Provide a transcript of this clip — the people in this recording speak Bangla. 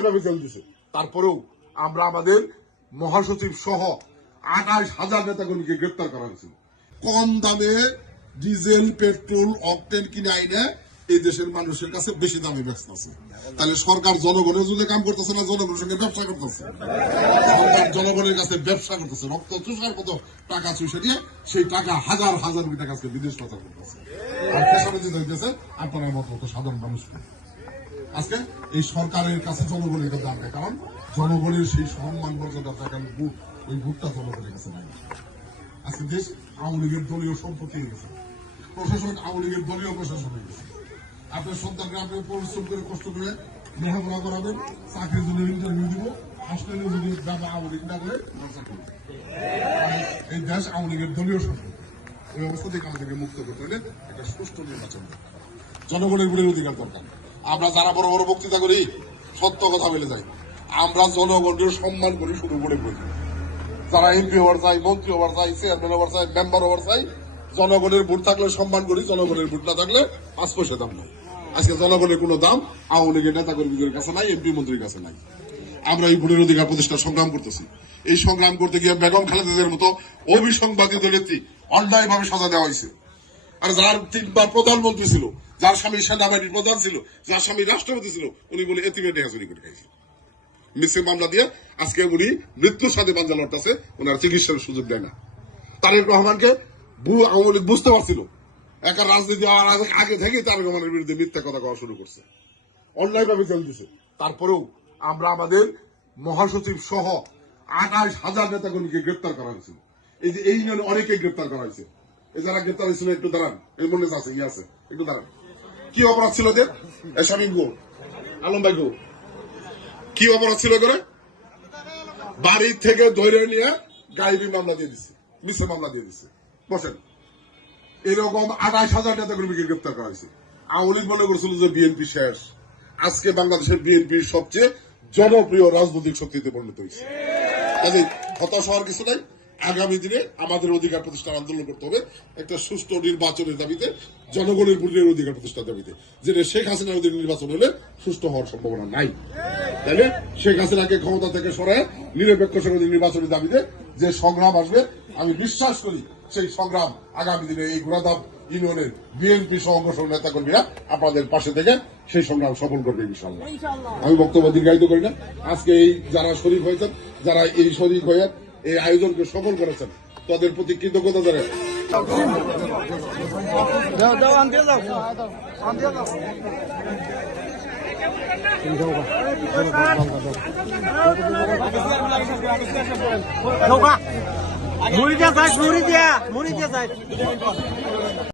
অন্যায়ভাবে জেল দিছে। তারপরেও আমরা আমাদের মহাসচিব সহ আঠাশ হাজার নেতাকর্মীকে গ্রেপ্তার করা হয়েছিল কম দামে ডিজেল, পেট্রোল, অকটেন কিনে আইনে এই দেশের মানুষের কাছে বেশি দামে ব্যস্ত আছে। তাহলে সরকার জনগণের জন্য কাম করতেছে না জনগণের সঙ্গে ব্যবসা করতেছে? সরকার জনগণের কাছে ব্যবসা করতেছে, রক্ত চুষার মতো টাকা চুষে দিয়ে সেই টাকা হাজার হাজার কোটি টাকা বিদেশ পাচার করতেছে। আর যেতে হইতেছে আপনার মতো সাধারণ মানুষকে আজকে এই সরকারের কাছে জনগণের কাছে দাঁড়ায় কারণ জনগণের সেই সম্মান মর্যাদা থাকার বুট ওই বুটটা জনগণের কাছে নাই। আজকে দেশ আওয়ামী লীগের দলীয় সম্পত্তি হয়ে গেছে। প্রশাসন আওয়ামী লীগের দলীয় প্রশাসন হয়ে গেছে। আপনার সন্তানকে আপনি পরিশ্রম করে কষ্ট করে লেখাপড়া করাবেন, চাকরির জন্য ইন্টারভিউ দিব হাসপাতালে যদি দাদা আওয়ামী লীগ না করে। এই দেশ আওয়ামী লীগের দলীয় সম্পদ ওই অবস্থা থেকে আমাদেরকে মুক্ত করতে হলে একটা সুষ্ঠু নির্বাচন দরকার। জনগণের ভোটের অধিকার দরকার। আমরা যারা বড় বড় বক্তৃতা করি, সত্য কথা বলে যাই। আমরা জনগণের সম্মান করি শুরু করে করি। যারা এমপি হওয়ার চাই, মন্ত্রী হওয়ার চাই চেয়ারম্যান হওয়ার চাই মেম্বার হওয়ার চাই, জনগণের ভোট থাকলে সম্মান করি, জনগণের ভোট না থাকলে পাঁচ পয়সা দাম নাই। আজকে জনগণের কোনো দাম, আওয়ামী লীগের নেতা কর্মীদের কাছে নাই এমপি মন্ত্রীর কাছে নাই। আমরা এই ভোটের অধিকার প্রতিষ্ঠার সংগ্রাম করতেছি। এই সংগ্রাম করতে গিয়ে বেগম খালেদাদের মতো অবিসংবাদিত নেত্রী অন্যায়ভাবে সাজা দেওয়া হয়েছে। আর যার তিনবার প্রধানমন্ত্রী ছিল যার স্বামী সেনাবাহিনীর প্রধান ছিল, যার স্বামী রাষ্ট্রপতি ছিল, উনি বলে এতিমের টেহা চুরি করে খাইছে। মিসে মামলা দিয়ে আজকে উনি মৃত্যুর সাথে বাঞ্জা লড়তেছে, ওনার চিকিৎসার সুযোগ দেয় না। তারেক রহমানকে আওয়ামী লীগ বুঝতে পারছিল। একা রাজনীতি আগে- থেকেই তারেক রহমানের বিরুদ্ধে মিথ্যা কথা কওয়া শুরু করছে। অন্যায়ভাবে জেল দিছে। তারপরেও আমরা আমাদের মহাসচিব সহ আঠাশ হাজার নেতাকর্মীকে গ্রেপ্তার করা হয়েছিল। এই যে এই ইউনিয়নে অনেকে গ্রেপ্তার করা হয়েছে। যারা গ্রেপ্তার হয়েছিল, একটু দাঁড়ান। এই মনে আছে ইয়ে আছে। একটু দাঁড়ান। কি অপরাধ ছিল ওদের? শামীম গো আলম ভাই কি অপরাধ ছিল করে বাড়ি থেকে ধরে নিয়ে গাড়ি মামলা দিয়ে দিচ্ছে মিশ্র মামলা দিয়ে দিচ্ছে বসেন। এরকম আঠাশ হাজার নেতা কর্মীকে গ্রেপ্তার করা হয়েছে। আওয়ামী মনে করছিল যে বিএনপি শেষ। আজকে বাংলাদেশের বিএনপির সবচেয়ে জনপ্রিয় রাজনৈতিক শক্তিতে পরিণত হয়েছে। হতাশ হওয়ার কিছু নাই। আগামী দিনে আমাদের অধিকার প্রতিষ্ঠার আন্দোলন করতে হবে। একটা সুষ্ঠু নির্বাচনের দাবিতে জনগণের ভোটের অধিকার প্রতিষ্ঠার দাবিতে। যেটা শেখ হাসিনার অধীনে নির্বাচন হলে সুষ্ঠু হওয়ার সম্ভাবনা নাই। তাহলে শেখ হাসিনাকে ক্ষমতা থেকে সরায় নিরপেক্ষ সংসদীয় নির্বাচনের দাবিতে যে সংগ্রাম আসবে আমি বিশ্বাস করি সেই সংগ্রাম আগামী দিনে এই গুড়াদাম ইউনিয়নের বিএনপি সহ অগ্রসর নেতা কর্মীরা আপনাদের পাশে থেকে সেই সংগ্রাম সফল করবে ইনশাল্লাহ আমি বক্তব্য দীর্ঘায়িত করি না। আজকে এই যারা শরীর হয়েছেন যারা এই শরীর হয়ে এই আয়োজনকে সফল করেছেন। তাদের প্রতি কৃতজ্ঞতা ধরে মুড়ি দিয়া যাই মুড়ি দিয়া মুড়ি দিয়া যাই